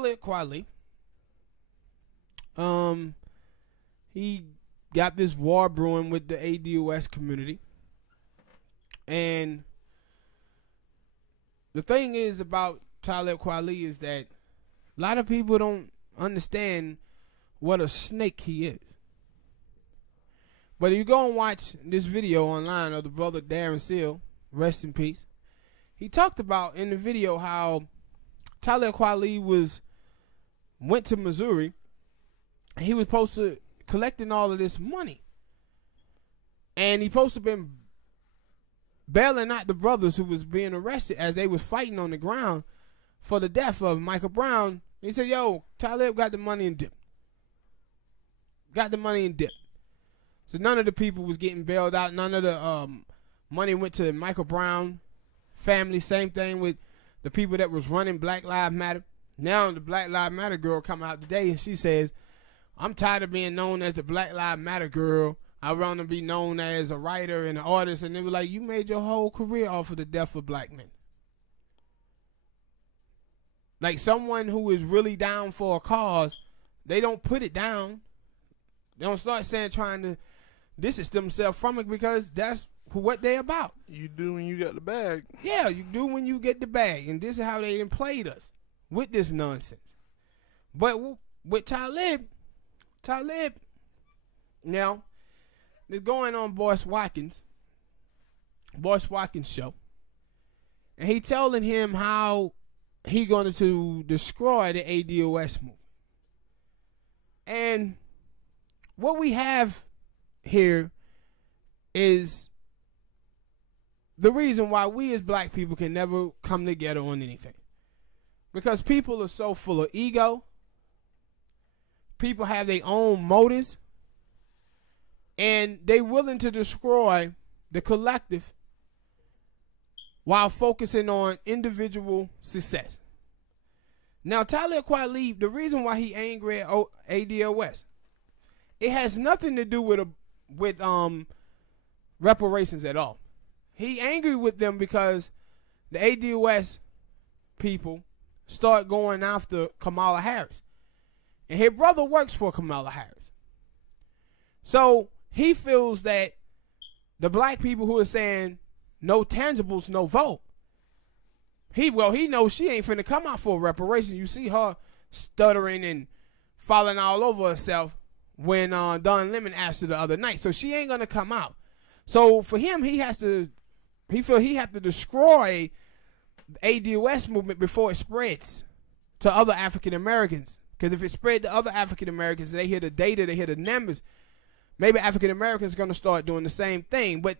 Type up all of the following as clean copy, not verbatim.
Talib Kweli, he got this war brewing with the ADOS community. And the thing is about Talib Kweli is that a lot of people don't understand what a snake he is. But if you go and watch this video online of the brother Darren Seal, rest in peace, he talked about in the video how Talib Kweli went to Missouri and he was supposed to collecting all of this money. And he supposed to been bailing out the brothers who was being arrested as they was fighting on the ground for the death of Michael Brown. He said, yo, Talib got the money and dip. Got the money and dip. So none of the people was getting bailed out. None of the money went to Michael Brown family. Same thing with the people that was running Black Lives Matter. Now the Black Lives Matter girl come out today and she says, I'm tired of being known as the Black Lives Matter girl. I want to be known as a writer and an artist. And they were like, you made your whole career off of the death of black men. Like someone who is really down for a cause, they don't put it down. They don't start trying to distance themselves from it because that's what they about. You do when you got the bag. Yeah, you do when you get the bag. And this is how they played us with this nonsense. But with Talib, now, they're going on Boyce Watkins show. And he telling him how he going to destroy the ADOS movement. And what we have here is the reason why we as black people can never come together on anything. Because people are so full of ego. People have their own motives. And they willing to destroy the collective while focusing on individual success. Now, Talib Kweli, the reason why he angry at ADOS, it has nothing to do with reparations at all. He angry with them because the ADOS people start going after Kamala Harris. And his brother works for Kamala Harris. So he feels that the black people who are saying no tangibles, no vote, he knows she ain't finna come out for a reparation. You see her stuttering and falling all over herself when Don Lemon asked her the other night. So she ain't gonna come out. So for him, he feel he have to destroy the ADOS movement before it spreads to other African Americans. Because if it spread to other African Americans, they hear the data, they hear the numbers, maybe African Americans are gonna start doing the same thing. But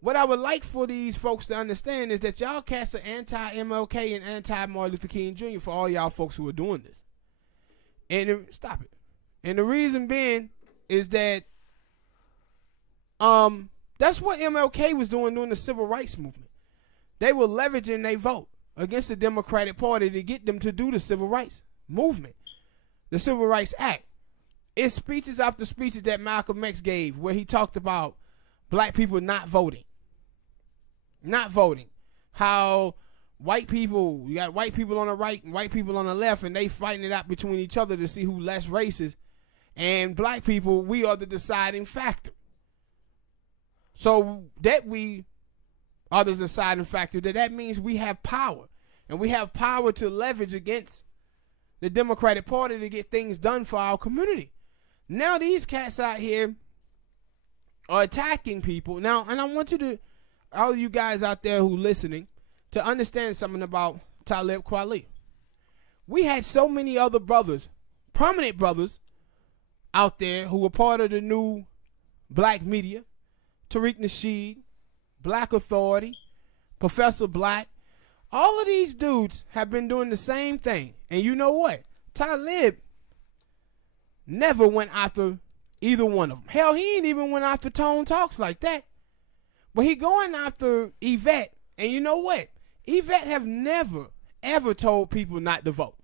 what I would like for these folks to understand is that y'all cats are anti-MLK and anti-Martin Luther King Jr. for all y'all folks who are doing this. And stop it. And the reason being is that that's what MLK was doing during the civil rights movement. They were leveraging their vote against the Democratic Party to get them to do the civil rights movement, the Civil Rights Act. It's speeches after speeches that Malcolm X gave where he talked about black people not voting. Not voting. How white people, you got white people on the right and white people on the left, and they fighting it out between each other to see who less racist. And black people, we are the deciding factor. So that we are the deciding factor, that means we have power. And we have power to leverage against the Democratic Party to get things done for our community. Now these cats out here are attacking people. Now, and I want you to, all of you guys out there who listening, to understand something about Talib Kweli. We had so many other brothers, prominent brothers, out there who were part of the new black media. Tariq Nasheed, Black Authority, Professor Black. All of these dudes have been doing the same thing. And you know what? Talib never went after either one of them. Hell, he ain't even went after Tone Talks like that. But he going after Yvette. And you know what? Yvette have never, ever told people not to vote.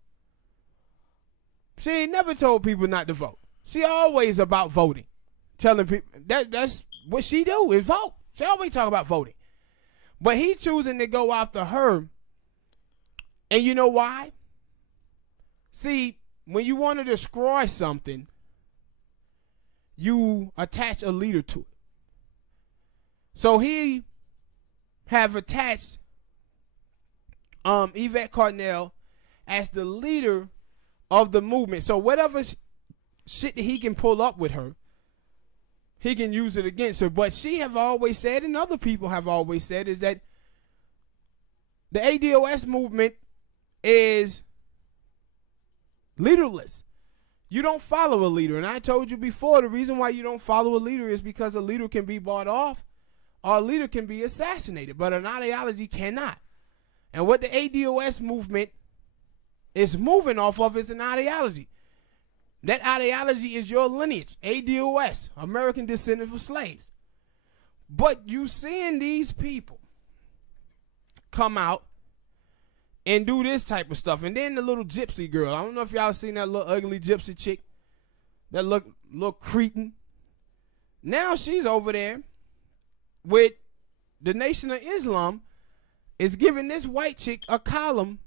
She ain't never told people not to vote. She always about voting. Telling people, that's what she do, is vote. She always talk about voting. But he choosing to go after her. And you know why? See, when you want to destroy something, you attach a leader to it. So he have attached Yvette Carnell as the leader of the movement. So whatever shit that he can pull up with her, he can use it against her. But she have always said, and other people have always said, is that the ADOS movement is leaderless. You don't follow a leader. And I told you before, the reason why you don't follow a leader is because a leader can be bought off or a leader can be assassinated, but an ideology cannot. And what the ADOS movement is moving off of is an ideology. That ideology is your lineage, ADOS, American Descendants of Slaves. But you seeing these people come out and do this type of stuff. And then the little gypsy girl. I don't know if y'all seen that little ugly gypsy chick. That little cretin. Now she's over there with the Nation of Islam is giving this white chick a column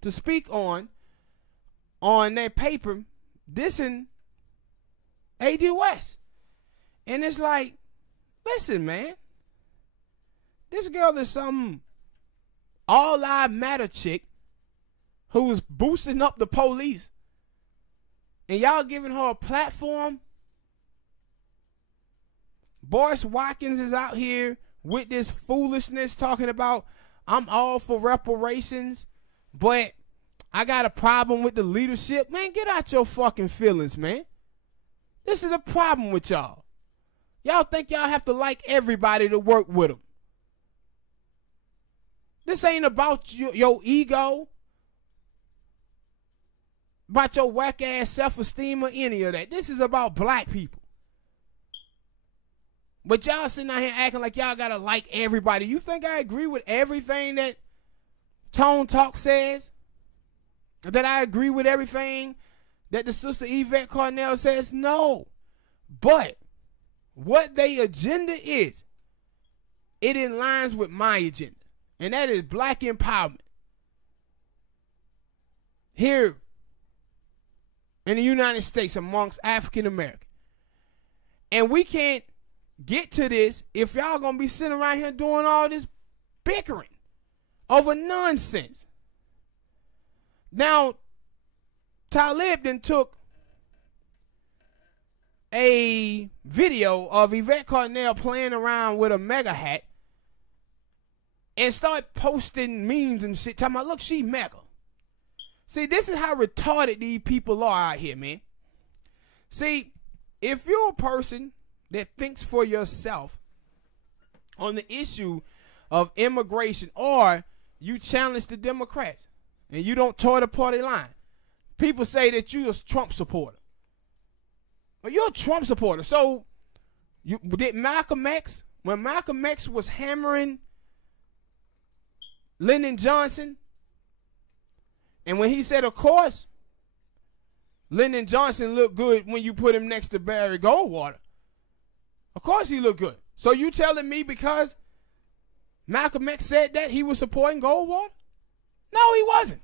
to speak on their paper dissing ADOS. And it's like, listen, man. This girl is some all lives matter chick who was boosting up the police. And y'all giving her a platform. Boyce Watkins is out here with this foolishness talking about, I'm all for reparations, but I got a problem with the leadership. Man, get out your fucking feelings, man. This is a problem with y'all. Y'all think y'all have to like everybody to work with them. This ain't about your ego, about your whack-ass self-esteem or any of that. This is about black people. But y'all sitting out here acting like y'all gotta like everybody. You think I agree with everything that Tone Talk says? That I agree with everything that the sister Yvette Carnell says? No. But what their agenda is, it aligns with my agenda. And that is black empowerment. Here in the United States amongst African Americans. And we can't get to this if y'all gonna be sitting around here doing all this bickering over nonsense. Now, Talib then took a video of Yvette Carnell playing around with a mega hat and start posting memes and shit, talking about, look, she mega. See, this is how retarded these people are out here, man. See, if you're a person that thinks for yourself on the issue of immigration, or you challenge the Democrats and you don't toe the party line, people say that you're a Trump supporter. Well, you're a Trump supporter. So, did Malcolm X, when Malcolm X was hammering Lyndon Johnson, and when he said, of course, Lyndon Johnson looked good when you put him next to Barry Goldwater. Of course he looked good. So you telling me because Malcolm X said that he was supporting Goldwater? No, he wasn't.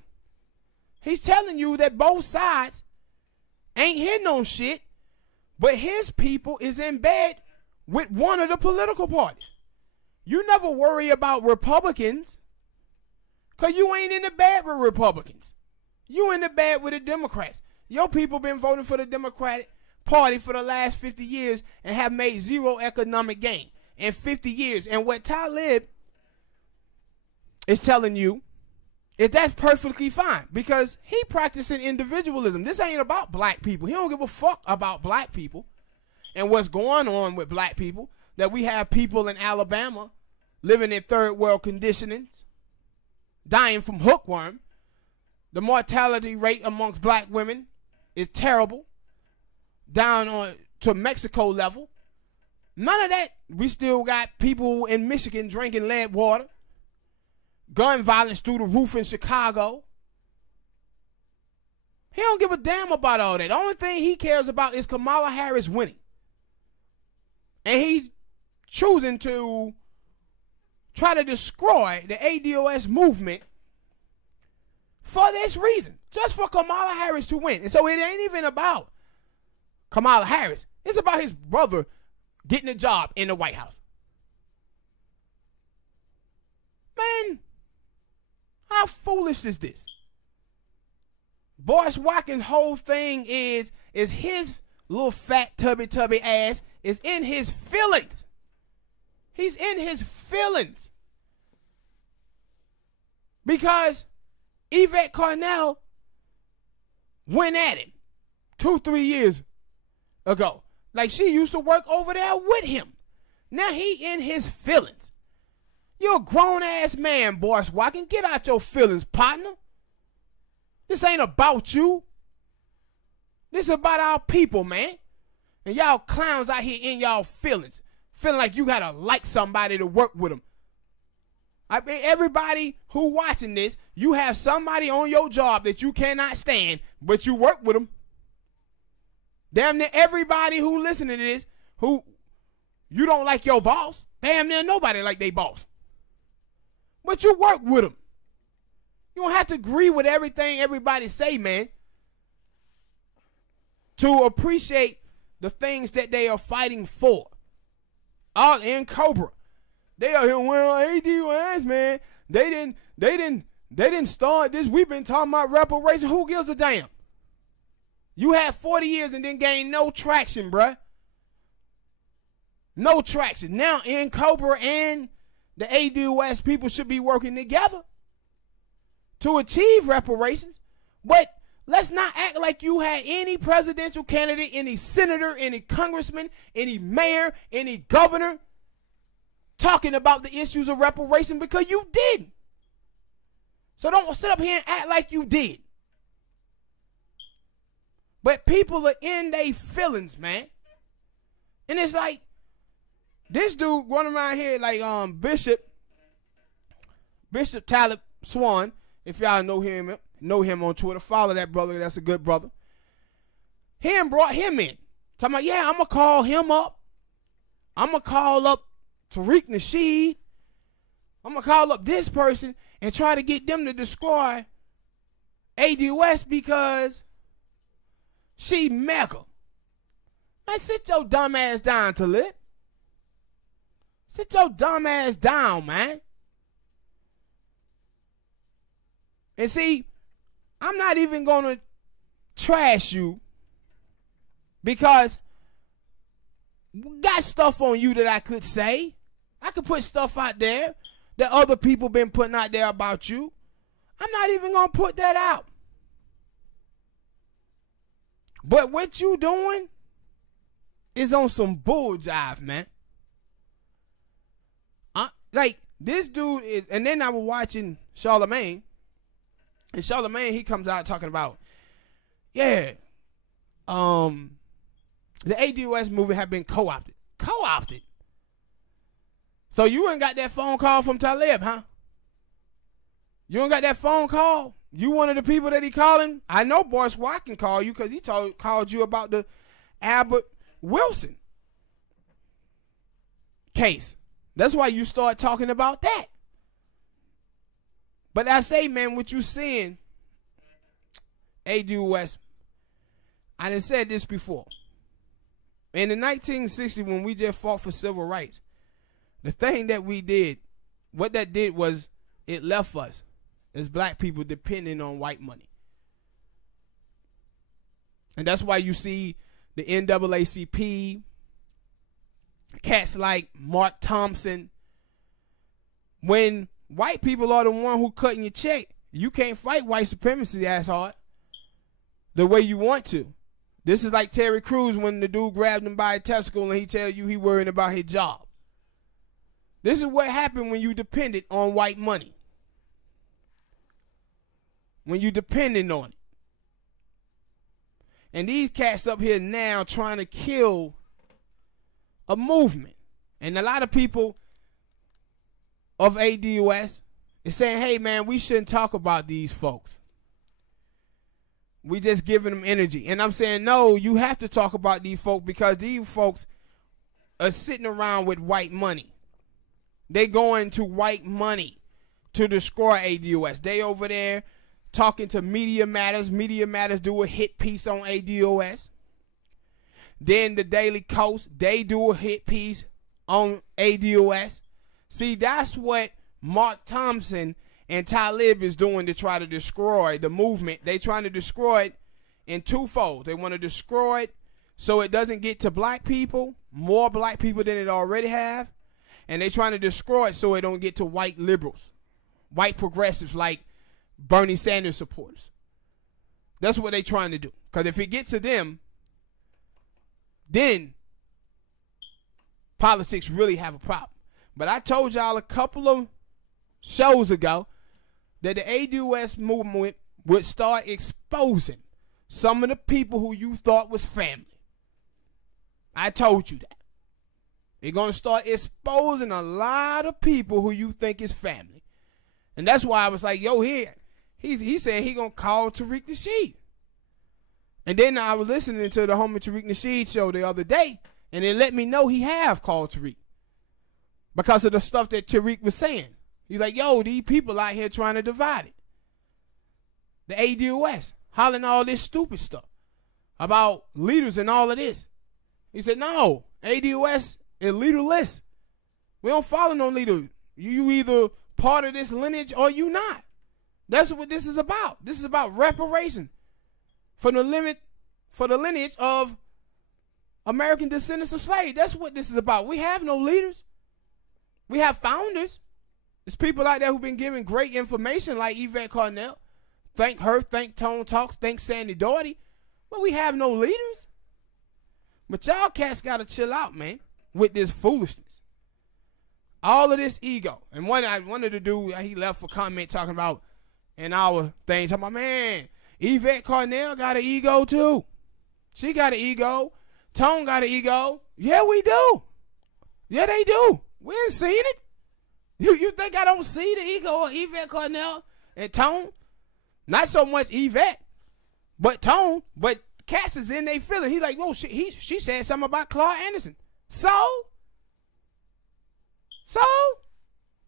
He's telling you that both sides ain't hitting on shit, but his people is in bed with one of the political parties. You never worry about Republicans because you ain't in the bed with Republicans. You in the bed with the Democrats. Your people been voting for the Democratic Party for the last 50 years and have made zero economic gain in 50 years. And what Talib is telling you is that's perfectly fine because he practicing individualism. This ain't about black people. He don't give a fuck about black people and what's going on with black people, that we have people in Alabama living in third world conditionings, dying from hookworm. The mortality rate amongst black women is terrible, down on to Mexico level. None of that. We still got people in Michigan drinking lead water. Gun violence through the roof in Chicago. He don't give a damn about all that. The only thing he cares about is Kamala Harris winning. And he's choosing to try to destroy the ADOS movement for this reason, just for Kamala Harris to win. And so it ain't even about Kamala Harris. It's about his brother getting a job in the White House. Man, how foolish is this? Boris Watkins' whole thing is his little fat tubby ass is in his feelings. He's in his feelings. Because Yvette Carnell went at him 2-3 years ago. Like she used to work over there with him. Now he in his feelings. You're a grown-ass man, Boris Watkins. Get out your feelings, partner. This ain't about you. This is about our people, man. And y'all clowns out here in y'all feelings. Feeling like you gotta like somebody to work with them. I mean, everybody who watching this, you have somebody on your job that you cannot stand, but you work with them. Damn near everybody who listening to this, who you don't like your boss, damn near nobody like their boss. But you work with them. You don't have to agree with everything everybody say, man, to appreciate the things that they are fighting for. All in Cobra. They are here, well, ADOS, man. They didn't start this. We've been talking about reparations. Who gives a damn? You had 40 years and didn't gain no traction, bruh. No traction. Now, in Cobra and the ADOS people should be working together to achieve reparations. But let's not act like you had any presidential candidate, any senator, any congressman, any mayor, any governor talking about the issues of reparation, because you didn't. So don't sit up here and act like you did. But people are in their feelings, man. And it's like, this dude running around here like Bishop Talib Swan, if y'all know him on Twitter, follow that brother, that's a good brother. Him brought him in. Talking about, yeah, I'm going to call him up. I'm going to call up Tariq Nasheed. I'm going to call up this person and try to get them to destroy ADOS because she mega. Man, sit your dumb ass down, Talib. Sit your dumb ass down, man. And see, I'm not even going to trash you because we got stuff on you that I could say. I could put stuff out there that other people been putting out there about you. I'm not even going to put that out. But what you doing is on some bull jive, man. Like, this dude is, and then I was watching Charlemagne, and Charlemagne, he comes out talking about, yeah, the ADOS movement have been co-opted. Co-opted? So you ain't got that phone call from Talib, huh? You ain't got that phone call? You one of the people that he calling? I know Boris Watkins called you because he called you about the Albert Wilson case. That's why you start talking about that. But I say, man, what you seeing, ADOS, I done said this before. In the 1960s, when we just fought for civil rights, the thing that we did, what that did was it left us as black people depending on white money. And that's why you see the NAACP, cats like Mark Thompson. When white people are the one who cutting your check, you can't fight white supremacy as hard the way you want to. This is like Terry Crews when the dude grabbed him by a testicle and he tell you he worried about his job. This is what happened when you depended on white money. When you depending on it. And these cats up here now trying to kill a movement. And a lot of people of ADOS is saying, hey man, we shouldn't talk about these folks. We just giving them energy. And I'm saying, no, you have to talk about these folks because these folks are sitting around with white money. They going to white money to destroy ADOS. They over there talking to Media Matters. Media Matters do a hit piece on ADOS. Then the Daily Coast, they do a hit piece on ADOS. See, that's what Mark Thompson and Talib is doing to try to destroy the movement. They trying to destroy it in twofold. They want to destroy it so it doesn't get to black people, more black people than it already have. And they trying to destroy it so it don't get to white liberals, white progressives like Bernie Sanders supporters. That's what they trying to do. Because if it gets to them, then politics really have a problem. But I told y'all a couple of shows ago that the ADOS movement would start exposing some of the people who you thought was family. I told you that. They're going to start exposing a lot of people who you think is family. And that's why I was like, yo, here, he said he going to call Tariq Nasheed. And then I was listening to the homie Tariq Nasheed show the other day, and it let me know he have called Tariq because of the stuff that Tariq was saying. He's like, yo, these people out here trying to divide it. The ADOS, hollering all this stupid stuff about leaders and all of this. He said, no, ADOS is leaderless. We don't follow no leader. You either part of this lineage or you not. That's what this is about. This is about reparation for the lineage of American descendants of slaves. That's what this is about. We have no leaders. We have founders. There's people out there who've been giving great information like Yvette Carnell. Thank her, thank Tone Talks, thank Sandy Doherty. But we have no leaders. But y'all cats got to chill out, man, with this foolishness. All of this ego. And one of the dude, he left a comment talking about in our thing, talking about, man, Yvette Carnell got an ego too. She got an ego. Tone got an ego. Yeah, we do. Yeah, they do. We ain't seen it. You think I don't see the ego of Yvette Carnell and Tone? Not so much Yvette, but Tone. But Cass is in they feeling. He like, whoa, she said something about Claude Anderson. So?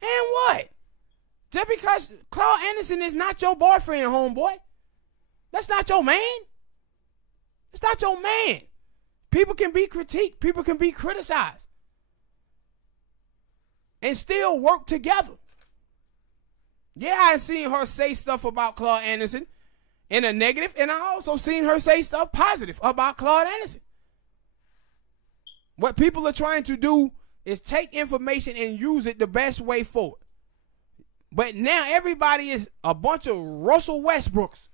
And what? Just because Claude Anderson is not your boyfriend, homeboy. That's not your man. It's not your man. People can be critiqued. People can be criticized. And still work together. Yeah, I seen her say stuff about Claude Anderson in a negative, and I also seen her say stuff positive about Claude Anderson. What people are trying to do is take information and use it the best way forward. But now everybody is a bunch of Russell Westbrooks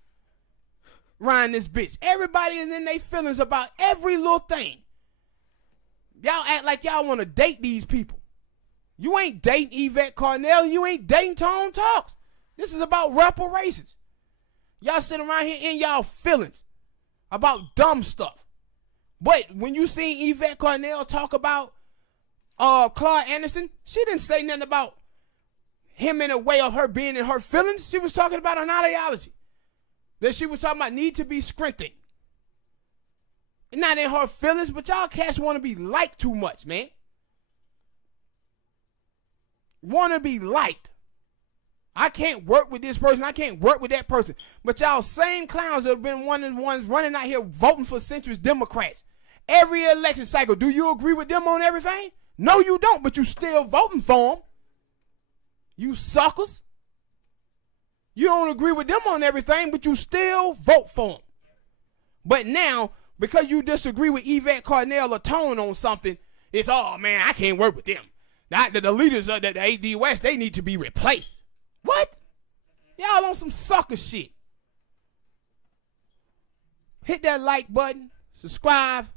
around this bitch. Everybody is in their feelings about every little thing. Y'all act like y'all want to date these people. You ain't dating Yvette Carnell. You ain't dating Tone Talks. This is about reparations. Y'all sit around here in y'all feelings about dumb stuff. But when you seen Yvette Carnell talk about Claude Anderson, she didn't say nothing about him in a way of her being in her feelings. She was talking about an ideology that she was talking about need to be strengthened. Not in her feelings, but y'all cats want to be liked too much, man. Want to be liked. I can't work with this person. I can't work with that person. But y'all same clowns that have been one of the ones running out here voting for centrist Democrats. Every election cycle, do you agree with them on everything? No, you don't, but you still voting for them. You suckers. You don't agree with them on everything, but you still vote for them. But now, because you disagree with Yvette Carnell or Tone on something, it's, oh, man, I can't work with them. The leaders of the ADOS, they need to be replaced. What? Y'all on some sucker shit. Hit that like button, subscribe,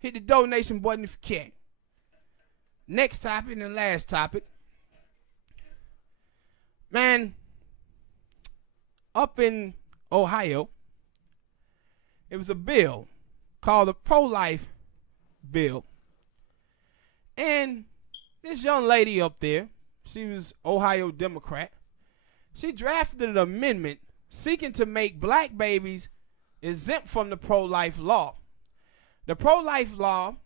hit the donation button if you can. Next topic and the last topic. Man, up in Ohio, it was a bill called the pro-life bill. And this young lady up there, she was Ohio Democrat. She drafted an amendment seeking to make black babies exempt from the pro-life law. The pro-life law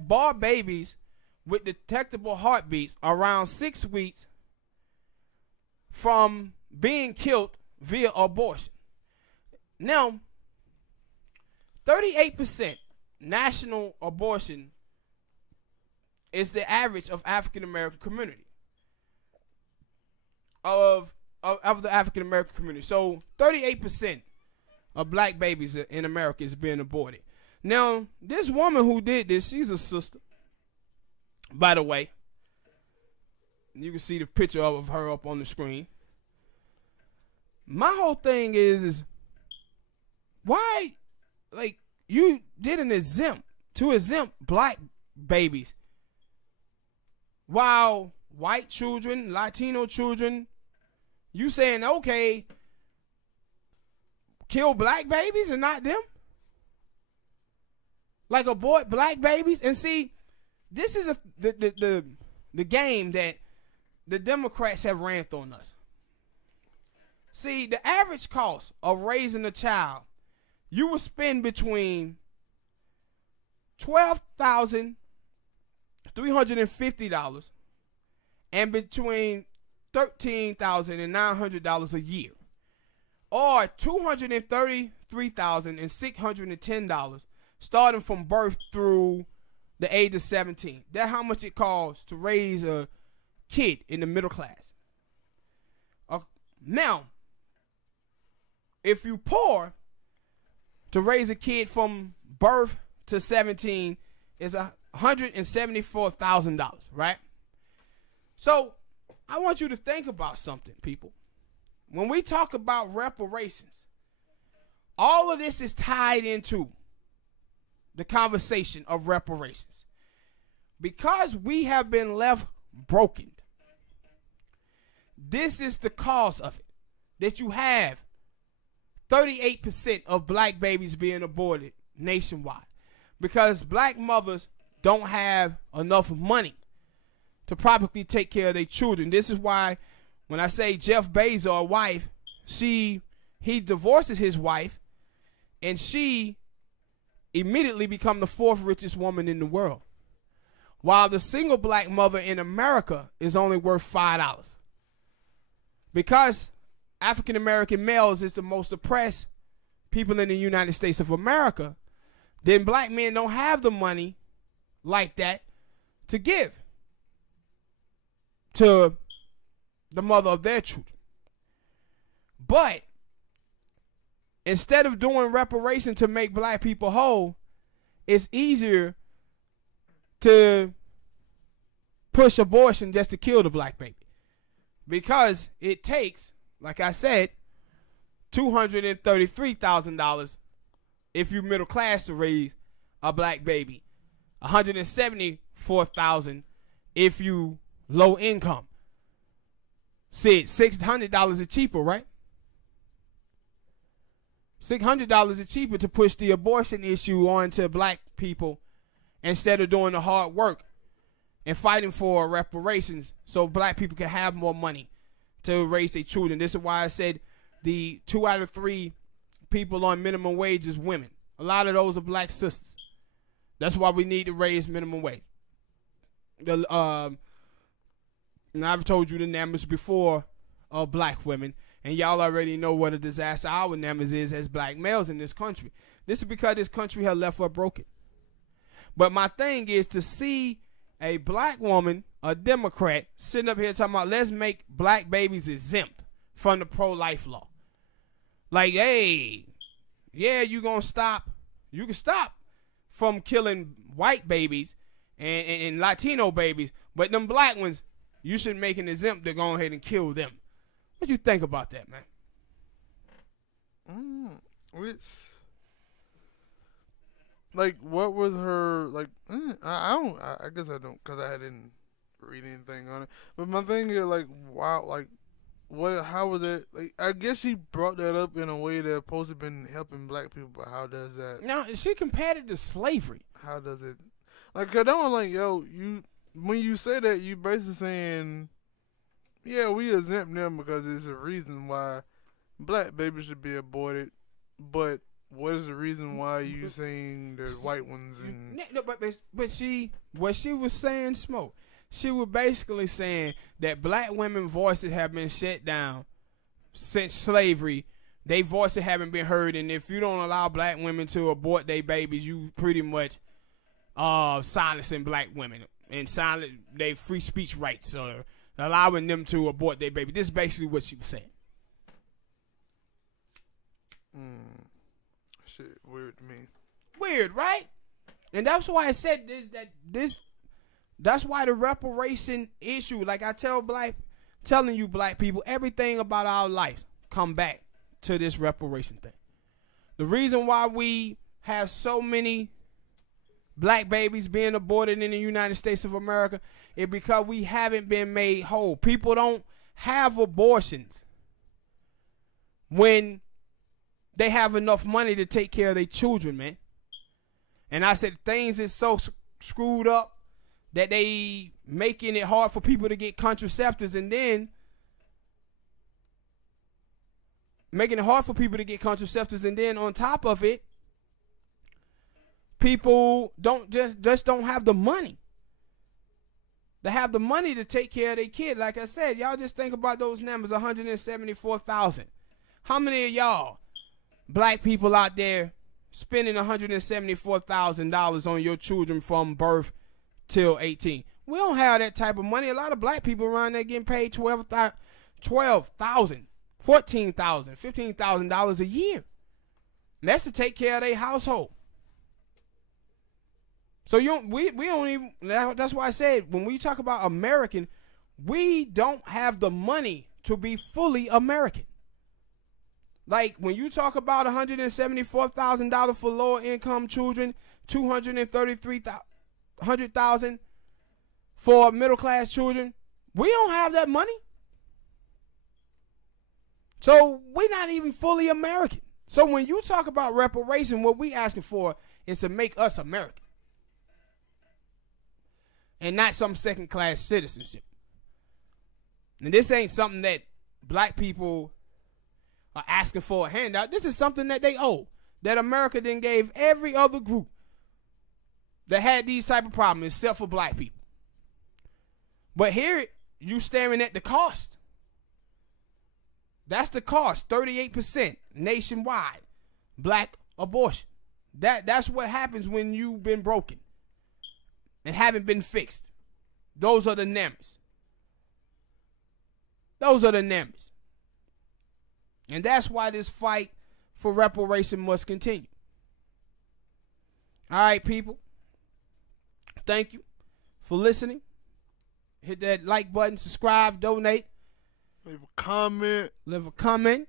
bar babies with detectable heartbeats around 6 weeks from being killed via abortion. Now, 38% national abortion is the average of African American community. Of the African American community. So 38% of black babies in America is being aborted. Now, this woman who did this, she's a sister. By the way, you can see the picture of her up on the screen. My whole thing is why, like, you did an exempt black babies, while white children, Latino children, you saying, okay, kill black babies and not them? Like, abort black babies? And see, this is the game that the Democrats have ran on us. See, the average cost of raising a child, you will spend between $12,350 and between $13,900 a year, or $233,610 starting from birth through the age of 17. That's how much it costs to raise a kid in the middle class. Now, if you poor, to raise a kid from birth to 17 is $174,000, right? So I want you to think about something, people. When we talk about reparations, all of this is tied into the conversation of reparations. Because we have been left broken, this is the cause of it. That you have 38% of black babies being aborted nationwide. Because black mothers don't have enough money to properly take care of their children. This is why when I say Jeff Bezos' wife, he divorces his wife, and she immediately become the 4th richest woman in the world. While the single black mother in America is only worth $5. Because African American males is the most oppressed people in the United States of America, then black men don't have the money like that to give to the mother of their children. But instead of doing reparation to make black people whole, it's easier to push abortion just to kill the black baby. Because it takes, like I said, $233,000 if you're middle class to raise a black baby. $174,000 if you low income. Said $600 is cheaper, right? $600 is cheaper to push the abortion issue onto black people instead of doing the hard work and fighting for reparations so black people can have more money to raise their children. This is why I said the 2 out of 3 people on minimum wage is women. A lot of those are black sisters. That's why we need to raise minimum wage. And I've told you the numbers before of black women, and y'all already know what a disaster our numbers is as black males in this country. This is because this country has left us broken. But my thing is to see a black woman, a Democrat, sitting up here talking about let's make black babies exempt from the pro-life law. Like, hey, yeah, you can stop from killing white babies and Latino babies, but them black ones, you should make an exempt to go ahead and kill them. What you think about that, man? It's like, what was her like? I guess I don't, cause I didn't read anything on it. But my thing is like, wow, like, what? How was that? Like, I guess she brought that up in a way that supposed to been helping black people. But how does that? Now she compared it to slavery. How does it? Like, cause I'm like, yo, when you say that, you basically saying, yeah, we exempt them because there's a reason why black babies should be aborted, but what is the reason why you saying there's white ones? And no, but what she was saying, Smoke, she was basically saying that black women's voices have been shut down since slavery, they voices haven't been heard, and if you don't allow black women to abort their babies, you pretty much silencing black women and silent their free speech rights, allowing them to abort their baby. This is basically what she was saying. Shit, weird to me. Weird, right? And that's why I said that's why the reparation issue, like I telling you black people, everything about our life come back to this reparation thing. The reason why we have so many black babies being aborted in the United States of America is because we haven't been made whole. People don't have abortions when they have enough money to take care of their children, man. And I said things is so screwed up that they making it hard for people to get contraceptives, and then making it hard for people to get contraceptives, and then on top of it, people don't don't have the money. They have the money to take care of their kid. Like I said, y'all just think about those numbers, 174,000. How many of y'all black people out there spending $174,000 on your children from birth till 18? We don't have that type of money. A lot of black people around there getting paid $12,000, $14,000, $15,000 a year. And that's to take care of their household. So we don't even. That's why I said when we talk about American, we don't have the money to be fully American. Like when you talk about $174,000 for lower income children, $233,000 for middle class children, we don't have that money. So we're not even fully American. So when you talk about reparation, what we asking for is to make us American, and not some second class citizenship. And this ain't something that black people are asking for a handout. This is something that they owe, that America then gave every other group that had these type of problems except for black people. But here you staring at the cost. That's the cost, 38% nationwide, black abortion. That's what happens when you've been broken and haven't been fixed. Those are the numbers. Those are the numbers. And that's why this fight for reparation must continue. All right, people. Thank you for listening. Hit that like button, subscribe, donate. Leave a comment. Leave a comment.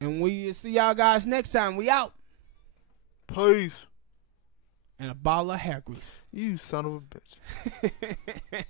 And we'll see y'all guys next time. We out. Peace. And a bottle of hair grease. You son of a bitch.